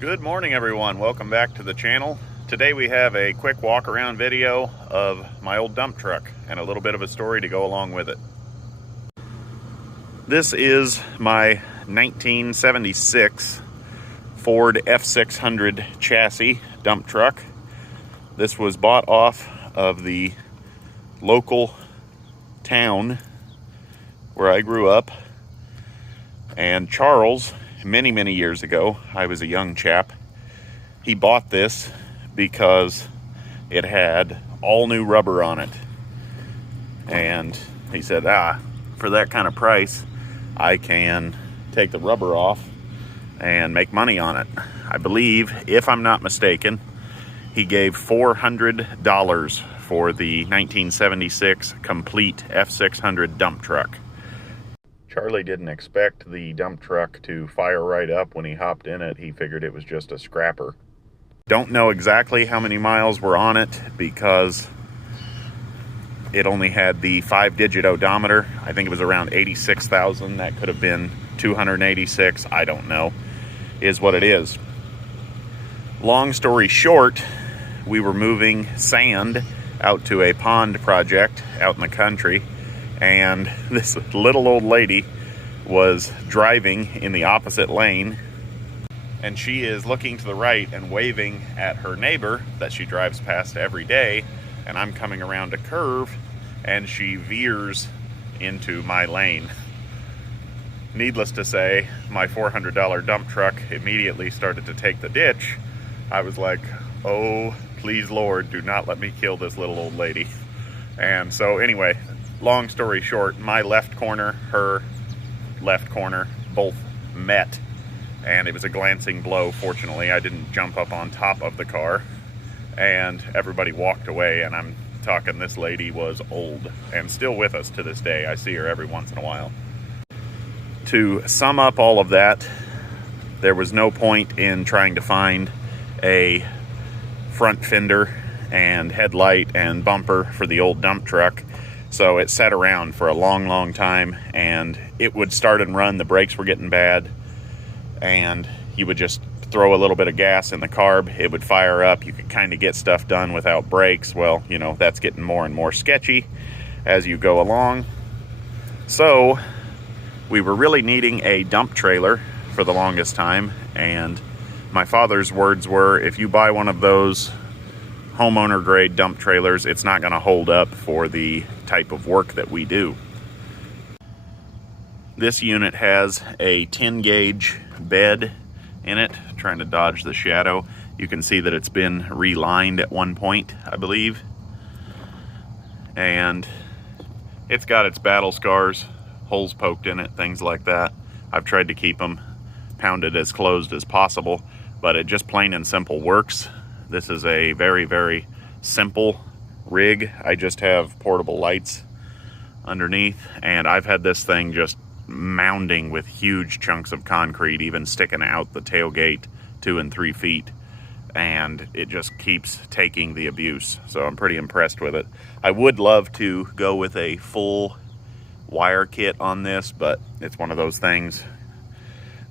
Good morning, everyone. Welcome back to the channel. Today we have a quick walk around video of my old dump truck and a little bit of a story to go along with it. This is my 1976 Ford F600 chassis dump truck. This was bought off of the local town where I grew up, and Charles, many years ago, I was a young chap, he bought this because it had all new rubber on it, and he said, for that kind of price I can take the rubber off and make money on it. I believe, if I'm not mistaken, he gave $400 for the 1976 complete F600 dump truck. Charlie didn't expect the dump truck to fire right up when he hopped in it. He figured it was just a scrapper. Don't know exactly how many miles were on it because it only had the 5-digit odometer. I think it was around 86,000. That could have been 286. I don't know. Is what it is. Long story short, we were moving sand out to a pond project out in the country, and this little old lady was driving in the opposite lane, and she is looking to the right and waving at her neighbor that she drives past every day, and I'm coming around a curve and she veers into my lane. Needless to say, my $400 dump truck immediately started to take the ditch. I was like, oh, please Lord, do not let me kill this little old lady. And so anyway, long story short, my left corner, her left corner, both met, and it was a glancing blow. Fortunately, I didn't jump up on top of the car, and everybody walked away. And I'm talking, this lady was old and still with us to this day. I see her every once in a while. To sum up all of that, there was no point in trying to find a front fender and headlight and bumper for the old dump truck. So it sat around for a long time, and it would start and run. The brakes were getting bad, and you would just throw a little bit of gas in the carb. It would fire up. You could kind of get stuff done without brakes. Well, you know, that's getting more and more sketchy as you go along. So we were really needing a dump trailer for the longest time, and my father's words were, if you buy one of those homeowner grade dump trailers, it's not going to hold up for the type of work that we do. This unit has a 10 gauge bed in it. Trying to dodge the shadow. You can see that it's been relined at one point, I believe, and it's got its battle scars, holes poked in it, things like that. I've tried to keep them pounded as closed as possible, but it just plain and simple works. This is a very simple rig. I just have portable lights underneath, and I've had this thing just mounding with huge chunks of concrete, even sticking out the tailgate 2 and 3 feet, and it just keeps taking the abuse. So I'm pretty impressed with it. I would love to go with a full wire kit on this, but it's one of those things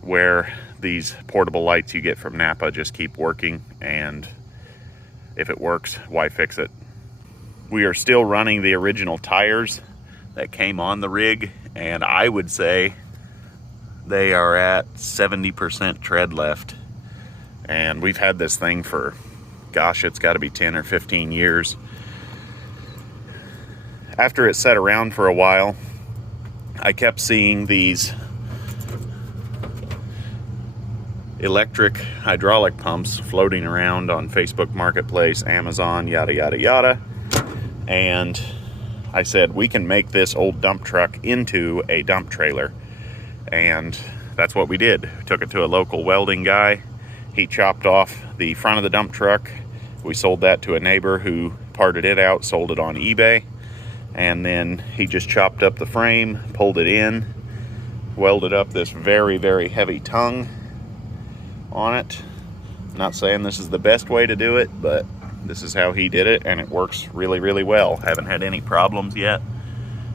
where these portable lights you get from Napa just keep working, and if it works, why fix it? We are still running the original tires that came on the rig, and I would say they are at 70% tread left. And we've had this thing for, gosh, it's got to be 10 or 15 years. After it sat around for a while, I kept seeing these electric hydraulic pumps floating around on Facebook Marketplace, Amazon, yada. And I said, we can make this old dump truck into a dump trailer. And that's what we did. We took it to a local welding guy. He chopped off the front of the dump truck. We sold that to a neighbor who parted it out, sold it on eBay. And then he just chopped up the frame, pulled it in, welded up this very heavy tongue on it. I'm not saying this is the best way to do it, but this is how he did it, and it works really well. Haven't had any problems yet.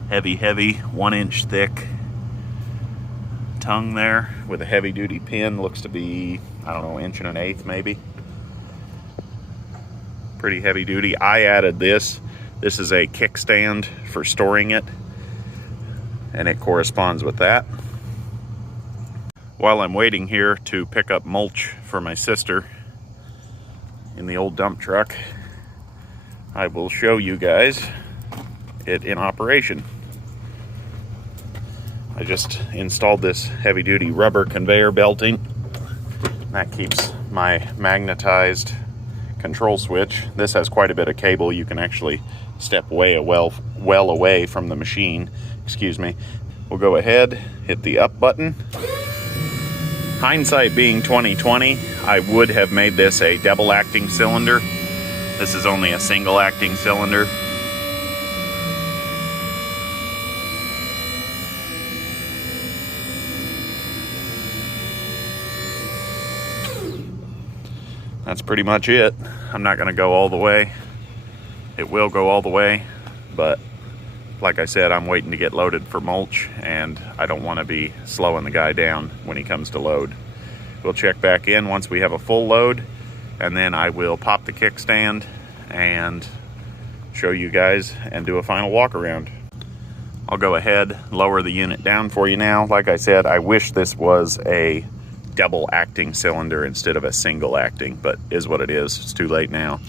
Heavy 1-inch thick tongue there with a heavy duty pin. Looks to be I don't know, 1.1 maybe. Pretty heavy duty. I added this. This is a kickstand for storing it, and it corresponds with that. While I'm waiting here to pick up mulch for my sister in the old dump truck, I will show you guys it in operation. I just installed this heavy-duty rubber conveyor belting. That keeps my magnetized control switch. This has quite a bit of cable. You can actually step well away from the machine. Excuse me. We'll go ahead, hit the up button. Hindsight being 2020, I would have made this a double acting cylinder. This is only a single acting cylinder. That's pretty much it. I'm not going to go all the way. It will go all the way, but like I said, I'm waiting to get loaded for mulch, and I don't want to be slowing the guy down when he comes to load. We'll check back in once we have a full load, and then I will pop the kickstand and show you guys and do a final walk around. I'll go ahead, lower the unit down for you now. Like I said, I wish this was a double acting cylinder instead of a single acting, but is what it is. It's too late now.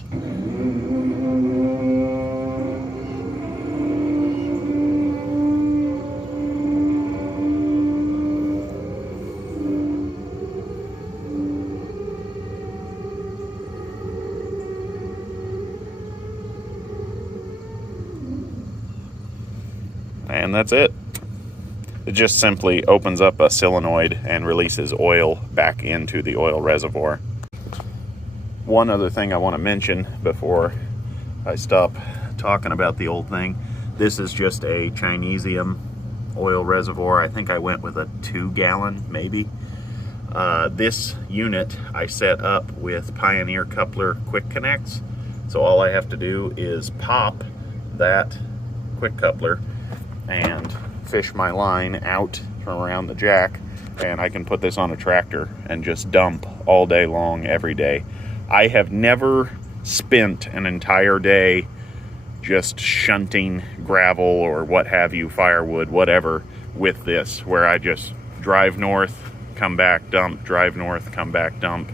And that's it. It just simply opens up a solenoid and releases oil back into the oil reservoir. One other thing I want to mention before I stop talking about the old thing. This is just a Chinesium oil reservoir. I think I went with a 2-gallon maybe. This unit I set up with Pioneer coupler quick connects. So all I have to do is pop that quick coupler and fish my line out from around the jack, and I can put this on a tractor and just dump all day long every day. I have never spent an entire day just shunting gravel or what have you, firewood, whatever, with this, where I just drive north, come back, dump, drive north, come back, dump,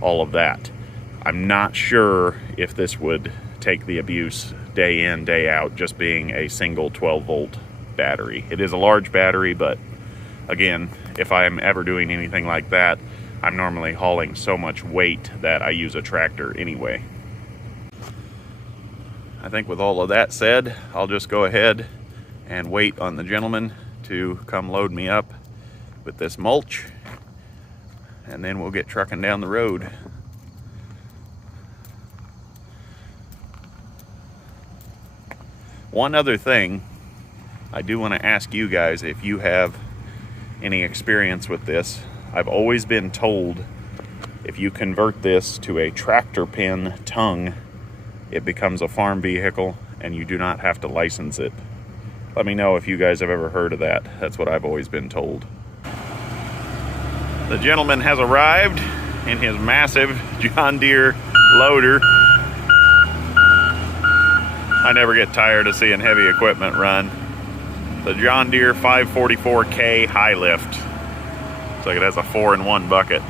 all of that. I'm not sure if this would take the abuse day in, day out, just being a single 12-volt battery. It is a large battery, but again, if I'm ever doing anything like that, I'm normally hauling so much weight that I use a tractor anyway. I think with all of that said, I'll just go ahead and wait on the gentleman to come load me up with this mulch, and then we'll get trucking down the road. One other thing, I do want to ask you guys if you have any experience with this. I've always been told if you convert this to a tractor pin tongue, it becomes a farm vehicle and you do not have to license it. Let me know if you guys have ever heard of that. That's what I've always been told. The gentleman has arrived in his massive John Deere loader. I never get tired of seeing heavy equipment run. The John Deere 544K high lift. Looks like it has a 4-in-1 bucket.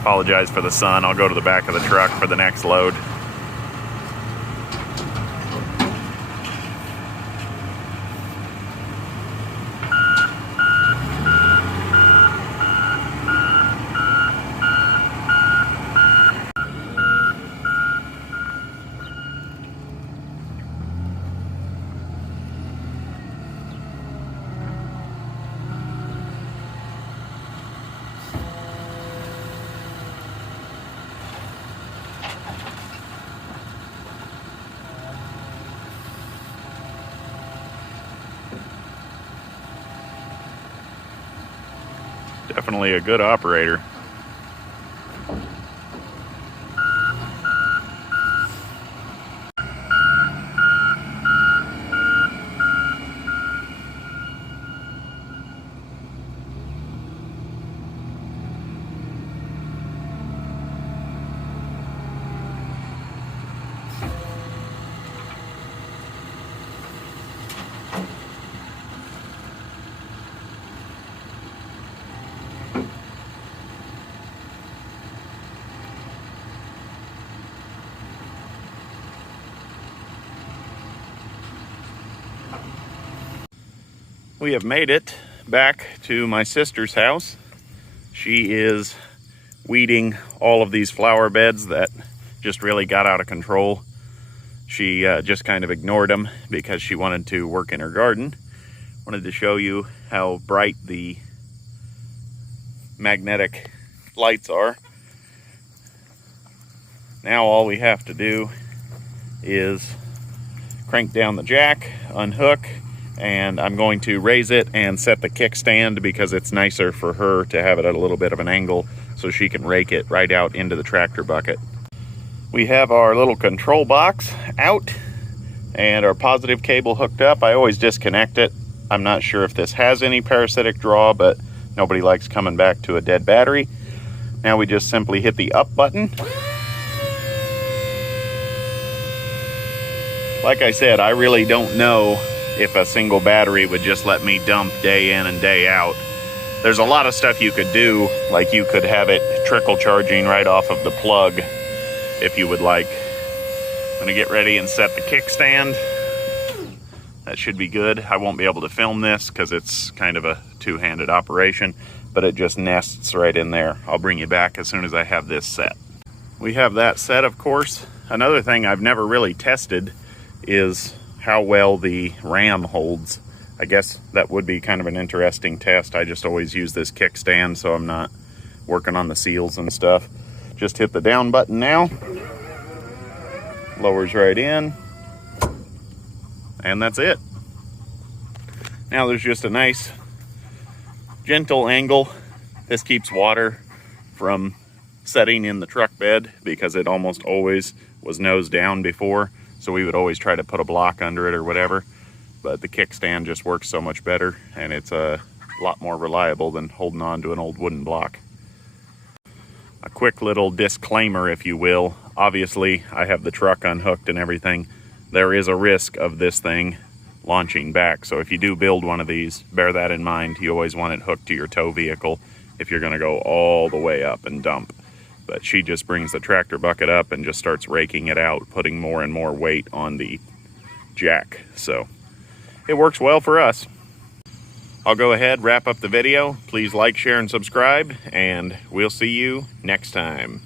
Apologize for the sun. I'll go to the back of the truck for the next load. Definitely a good operator. We have made it back to my sister's house. She is weeding all of these flower beds that just really got out of control. She just kind of ignored them because she wanted to work in her garden. Wanted to show you how bright the magnetic lights are. Now all we have to do is crank down the jack, unhook, and I'm going to raise it and set the kickstand because it's nicer for her to have it at a little bit of an angle so she can rake it right out into the tractor bucket. We have our little control box out and our positive cable hooked up. I always disconnect it. I'm not sure if this has any parasitic draw, but nobody likes coming back to a dead battery. Now we just simply hit the up button. Like I said, I really don't know if a single battery would just let me dump day in and day out. There's a lot of stuff you could do, like you could have it trickle charging right off of the plug if you would like. I'm gonna get ready and set the kickstand. That should be good. I won't be able to film this because it's kind of a two-handed operation, but it just nests right in there. I'll bring you back as soon as I have this set. We have that set, of course. Another thing I've never really tested is how well the ram holds. I guess that would be kind of an interesting test. I just always use this kickstand so I'm not working on the seals and stuff. Just hit the down button now. Lowers right in. And that's it. Now there's just a nice gentle angle. This keeps water from setting in the truck bed because it almost always was nose down before. So we would always try to put a block under it or whatever. But the kickstand just works so much better and it's a lot more reliable than holding on to an old wooden block. A quick little disclaimer, if you will. Obviously, I have the truck unhooked and everything. There is a risk of this thing launching back. So if you do build one of these, bear that in mind. You always want it hooked to your tow vehicle if you're gonna go all the way up and dump. But she just brings the tractor bucket up and just starts raking it out, putting more and more weight on the jack. So it works well for us. I'll go ahead, wrap up the video. Please like, share, and subscribe, and we'll see you next time.